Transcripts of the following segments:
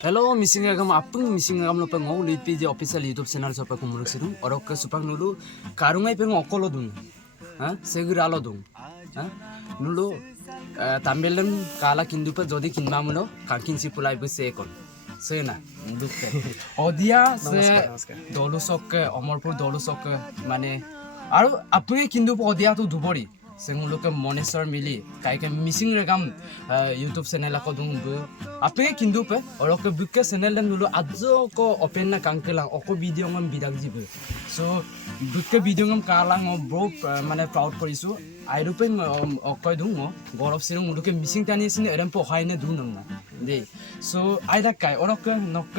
Hello, missing agam apung missing agam no pengo lead page official YouTube channel sopa kumuruk sidung orok ke supang nulu karungai pengo okolo dung ha seguralo dung ha nulu tambelan kala kindu pa jodi kinma mulo kankin si pulai bu sekon sena dukke odia se dolu sok omorpur dolu sok mane aru apuni kindu pa odia tu dubori Senguluke Monesor Mili, kayak missing regam YouTube channel aku dulu. Apa yang kindu pe? Orang ke buka channel dan dulu aja ko open na kangkelang, aku video ngam bidak jibu. So buka video ngam kalang bro, mana proud perisu. Ayo pe aku dungo, gorok sirung uluke missing tani sini erempo haine dulu na. Deh. So ayo dah kai orang ke nok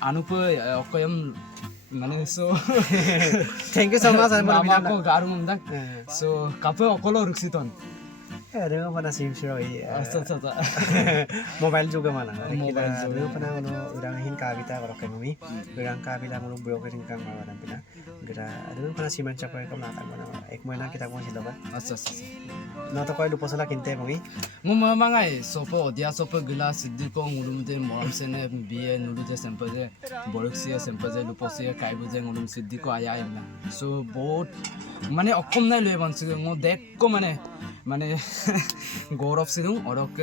anu pe aku yang Mana so Thank you so much. Mama ko garung ndak. So kape okolo ruksiton. Ada mana sim siroi. Asa. Mobile juga mana. Mobile juga. Kita pernah ngono urang hin kabita kalau kami. Urang kabita ngono brokering kang mawaran pina. Gara ada pernah siman capai kau nata mana. Ek mana kita mau silakan. Asa. Nata kau lupa salah kinte mengi. Ngomong mangai sopo dia sopo gelas sidiko ngulum de moram sene biye nulu de sempat boroksia sempat luposia kaibu de ngulum sidiko ayah emna. So bot mana okom na leban sih ngodek ko mana gorov sidung orok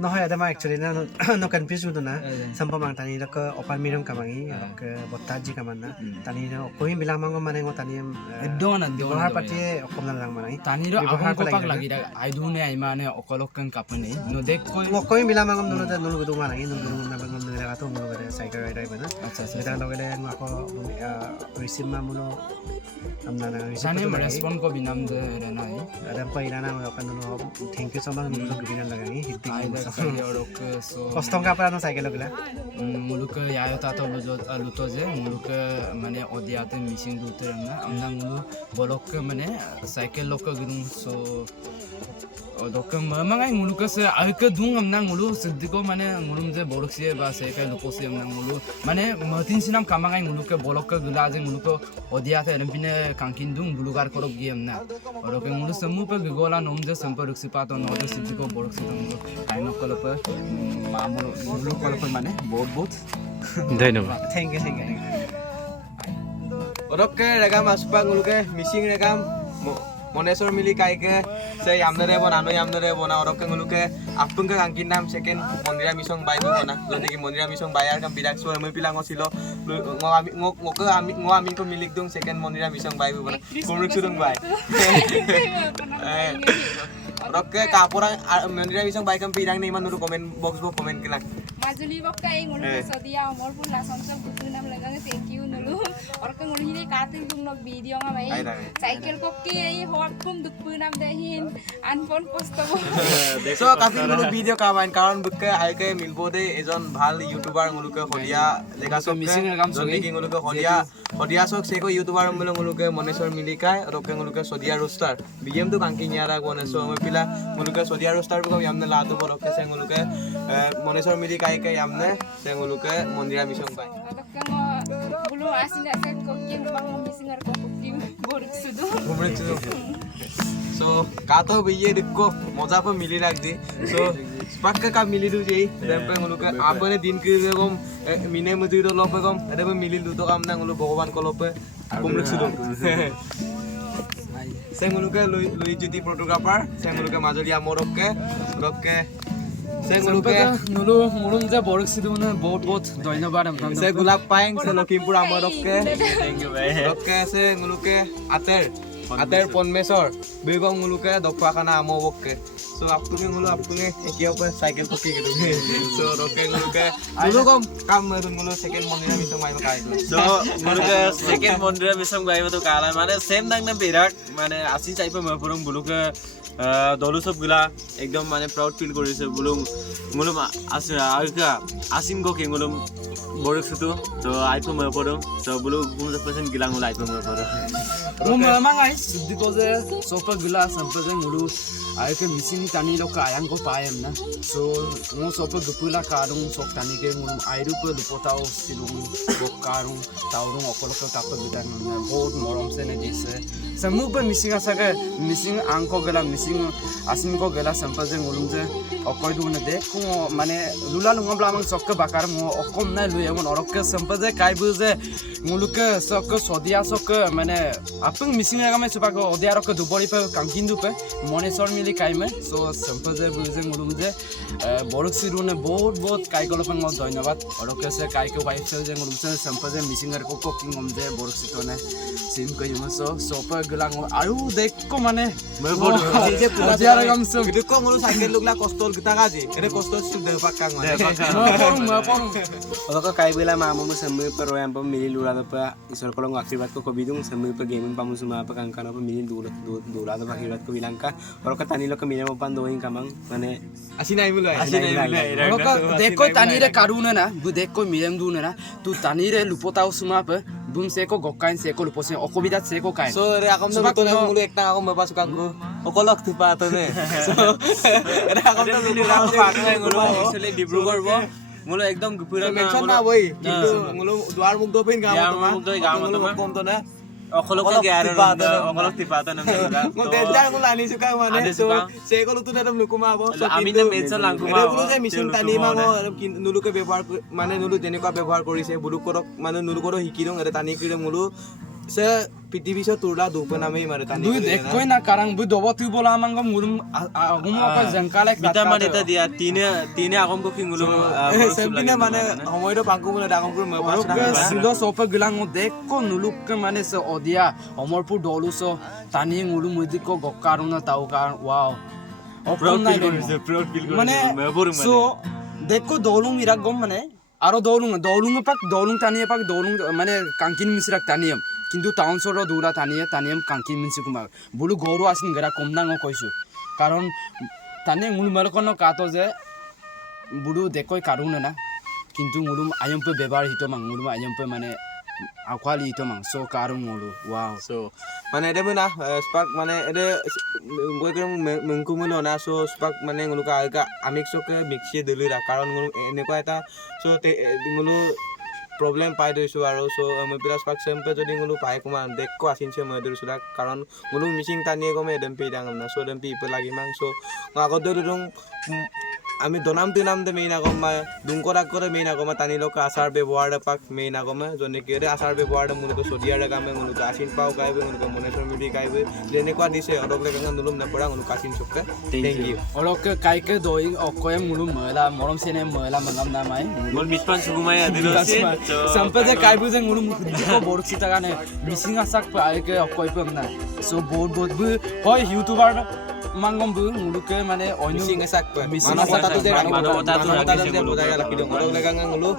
No ada mah actually no confuse tu na. Sampai mang tani nak opan minum kamangi, ke botaji kamana. Tani no koi bilang mang mana ngo tani don. Bahar pati okom na lang mana. Tani ro aku kopak lagi dah. Aidu ne aimane okolok kan kapan ni. No dek koi. Ngo koi bilang mang nulu gitu mana ini nulu na bang nulu atau nulu ada cycle rider mana. Kita lo kele ako receive mah mulu amna na receive. Sana respond ko binam de rena ni. Ada apa irana mo kan nulu thank you so much nulu bikin lagi. Kostong ka pala no cycle lo kila. Muluk ya tato luto je muluk mane odiate missing dute na amna mulu bolok mane cycle lok gudung so odok mangai muluk se alke dung amna mulu siddiko mane mulum je bolok sie ba cycle luposi amna mulu mane matin sinam kamangai muluk bolok gula je muluk odiate rempine kankin dung bulugar korok gi amna odok mulu samu pe gola nom je samparuk sipato no de siddiko bolok sidung kaino kolop mamul mulu kolop mane बहुत धन्यवाद thank you Oke, rekam asupa nguluke missing rekam Monesor Mili kaike saya yamdare bona anu yamdare bona oke nguluke apung ke kangkin nam second mondira misong bai bona lone ki mondira misong bayar kam bidak so me pilang osilo ngo amin ko milik dung second mondira misong bai bona kumruk sudung bai oke kapura mondira misong bai kam pirang nei manuru komen box bo komen kilang Majuli bokka ei ngulu sodia amor pun la somsam bukunam lagang thank you nulu orka ngulu hini kating dung nok video ngamai cycle kokki ei hot kum dukpunam dehin anpon posto so kafi ngulu video kamain karon bukke aike milbo de ejon bhal youtuber nguluke holia lega so missing regam joni ki nguluke holia sok seko youtuber melo nguluke Monesor Mili kai roke nguluke sodia roster bm du kanki nyara gone so me pila nguluke sodia roster bu yamne latu boroke se nguluke Monesor Mili kai ke yamne se nguluke mondira misong bai orka ngo bulu asin da set kokki bang missing ar kokki boruk sudu kumruk sudu so kato biye dikko moja pa mili rakdi so pakka ka mili du jei dempe nguluke apane din ki gom mine mudi do lope gom ade pa mili du to kam na ngulu bhagwan ko lope kumruk sudu se nguluke lui judi photographer se nguluke majori amorokke rokke Senguluke nulu mulum je borok siduna बहुत धन्यवाद amtam se gulab paeng se Lakhimpur amorokke thank you bhai rokke se nguluke ater ponmesor begong nguluke dokwa kana amobokke so apune ngulu apune ekia pa cycle kokki gitu so rokke nguluke dulu kom kam ngulu second mondira misong mai kai so nguluke second mondira misong bai to kala mane same nang na birat mane asi chai pa mapurung buluke দলু সব গুলা একদম মানে proud feel কৰিছে Blum মুলুম আছে আইকা আসিম গো কে মুলুম বড়ক সুতু তো আইপো মই পড়ম তো বুলু 50% গিলাং আইপো মই পড়ম Ngomong mangai siddiko je sopa gula sampai je ngulu aike missing tani lo ka ayang ko paem na so ngo sopa gupula karung sok tani ke ngulum airu pe lupotao silung bok karung taurung okolo ka kapa bidan na bod morom se ne dise samu pe missing asa ke missing angko gela missing asim ko gela sampaje ngulum je okoy du ne de ko mane lula lungom lamang sok ke bakar ngo okom na lu egon orok ke sampaje kai bu je nguluke sok ke sodia sok ke mane apung missing aga me supa ko odia rok ke dubori pe kangkin du pe monesor mili kai me so sampaje bu je ngulum je borok siru ne बहुत kai ko lopeng mo ধন্যবাদ orok se kai ko wife se je ngulum se sampaje missing er ko cooking om je borok sitone sim ko yuma so pa gulang aru dek ko mane Melbourne. odia ragam so Gitu kok ngulu cycle lugla kostol kita kaji. Ini kostol sudah pakang mana. porong Kalau kau kai bela mamu semu peroyam pemilih lura apa isor kalau nggak akibat kau bidung semu gaming pamu semua apa kan karena pemilih dura apa akibat kau bilang kah kalau ketani lo kemilih mau pandoin kamang mana Asin aja mulai. Asin aja mulai. orok deko tani re karuna na bu deko mirem du na tu tani re lupotau suma pe bum se ko gokain se ko lupose okobidat se ko kain So, aku tuh betul ngulu ekta aku bapak suka aku. Okolok tipe atau nih. So, aku tuh ngulu aku pakai ngulu. Actually Dibrugarh bo ngulu ekdom gupura na Mention na boy. Gitu ngulu duar muk dopin kamu Duar tuh mah. muk doi kamu Ngulu tuh mah. kom tuh na. okolok ka gyaro okolok tipatan na mga Ngunteja ngulu ani suka mana. Ani So, suka. saya kalau tuh dalam luku mah bo. So, Amin na medsa lang Ada kumaw. bulu saya mission tani mah nulu ke ব্যবহার মানে nulu যেনেকুৱা ব্যৱহাৰ কৰিছে বুলু কৰক মানে nulu কৰক শিকি দং এটা টানি কৰি মুলু সে পৃথিৱী সে তুলা দুপ নামে মারে টানি bu deko na karang bu dobo tu bola amang ngulum agum apa jangkale Bita man ita dia tine akom ko kingulum সেম্পিনে মানে সময়টো পাংকু মানে ডাঙৰ কৰি মই পাছ orok silo sopa gulang deko nuluk ke mane se odia omorpur dolu so tani ngulum mudiko gokaruna tau kar wow proud feel koriছে proud feel মানে koriছে so দেখো দৌলুং Iraq গম মানে আরো দৌলুং পাক দৌলুং টানিয়ে পাক দৌলুং মানে কাঙ্কিন মিসরাক টানিয়াম কিন্তু টাউন সর দৌলা টানিয়াম কাঙ্কিন মিসি কুমার বুলু গরু আসিন গেরা কমনাং কইছো কারণ টানে মুলু মালকন কাতো যে বুলু দেখই কারুং না কিন্তু মুলুম আয়ম্পে ব্যবহার হিতমাং মুলুম আয়ম্পে মানে আকুয়ালি হিতমাং সো কারুং মুলু ওয়াও So, মানে এটা মানে spark মানে এটা গৈ কৰি মংকুমুলো না so spark মানে nguluka আগা আমি সকে মিক্সি দিলুৰা কাৰণ এনেকুৱা এটা so ngulu প্ৰব্লেম পাই দইছো আৰু so মই প্লাস spark চেম্পে যদি ngulu পাই কুমা দেখকো আসিনছে মই দইছো কাৰণ ngulu মিচিং টানিয়ে গমে এডম পে ডাঙম না so এডম পে ইপ লাগি মাং so আগত দইরুং আমি দনাম তিনাম দে মেইন আগমা দুংকৰা কৰে মেইন আগমা টানি লোক আচাৰ ব্যৱহাৰ পাক মেইন আগমা জনে কেৰে আচাৰ ব্যৱহাৰ মুলুক সদিয়াৰ গামে মুলুক আসিন পাও গাইবে মুলুক মনেশ্বৰ মিলি গাইবে যেনেকুৱা দিছে অৰক লেগা নুলুম নপৰা মুলুক আসিন চকে থ্যাংক ইউ অরক কাইকে দই অকয়ে মুলু ময়লা মরম সেনে ময়লা মঙ্গাম নামাই mol mitpan sugumay adilo sin sampai kaibu jeng ngulum ko boruk sita gane missing asak pa ke okoi pem na so bod bu hoy youtuber mangom bu nguluke mane oinu Mising Ishaq Missing মানৱতাটো যে মানৱতাটো ৰাখিছে বজাই ৰাখি দিওঁ অৰক লেগা ngulu